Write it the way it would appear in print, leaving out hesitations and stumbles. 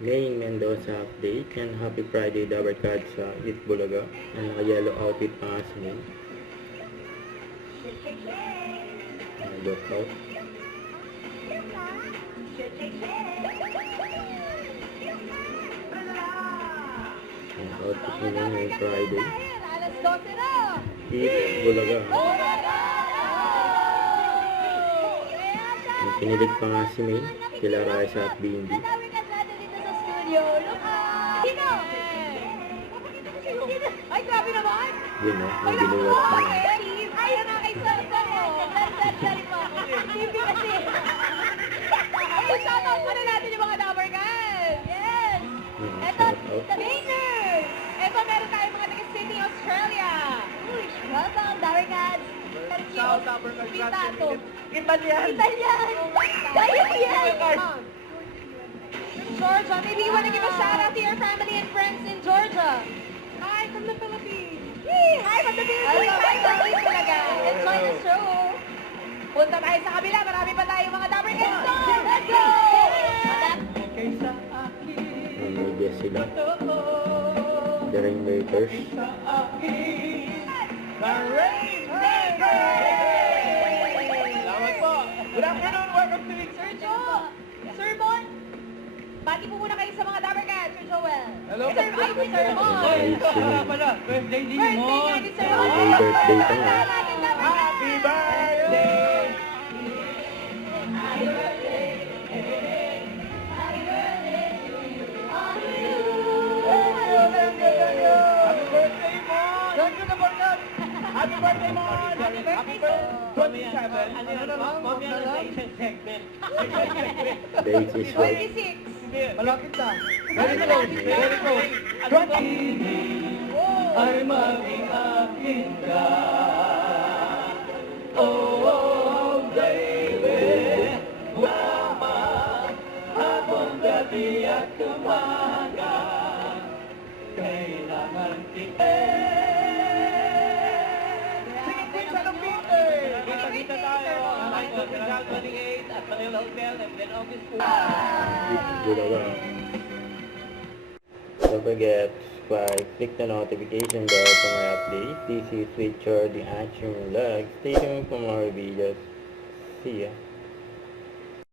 Maine Mendoza update and happy Friday Dabar Card sa Eat Bulaga ang naka-yellow outfit pa nga si Maine. Look out. Ang outfit ni Maine ngayong Friday. Eat Bulaga. Ang kinilig pa nga si Maine, kila Raisa at B&B. Ay, grabe naman! Yun o, ang binuwat na nga. Ay, na kay Sarsan mo! Nagdadali pa! Hindi kasi! Ay, shoutout pa na natin yung mga Dabber Guys! Yes! Eto, Shoutout. Mainers! Eto, meron tayong mga taga Sydney, Australia! Uy, welcome, Dabber Guys! Ciao, Dabber Guys. Pitato! Italian! Italian! Tayo yan! Georgia, maybe you want to give a shout out to your family and friends in Georgia. Hi from the Philippines. Yay! Hi from the Philippines. Hi from the talaga. Enjoy the show. Punta tayo sa kabila. Marami pa tayong mga Dabber Guys. Let's go! Kaysa akin, Ang media sila. totoo. The Rainmakers. Sa akin, the Rainmaker! Salamat po. Good afternoon. Welcome to Week Sir Joe. Sir Mon. Bati po muna kayo sa mga Dabber Guys, Sir Joel. Hello. Sir, ay, Sir Mon. Ay, Nga pala, birthday din Birthday mo. niya ni Sir Mon. Happy birthday pa nga. Happy birthday! Happy birthday, Mon! Thank you, Nabornat! Happy birthday, Mon! Happy birthday, 27. Ano na lang? Mamaya na sa isang segment. Date is what? 26. Malapit na. Very close. Very close. 20. Ay maging akin ka. Oh, baby. Mama, habang gabi at umaga, kailangan kita. Sige, Queen, sa Lupite. Kita-kita tayo. Michael Rizal 28 at Manila Hotel and then August 4. Eat Bulaga. Don't forget to subscribe, click the notification bell for my update. This is with Jordy Action Vlog. Stay tuned for more videos. See ya.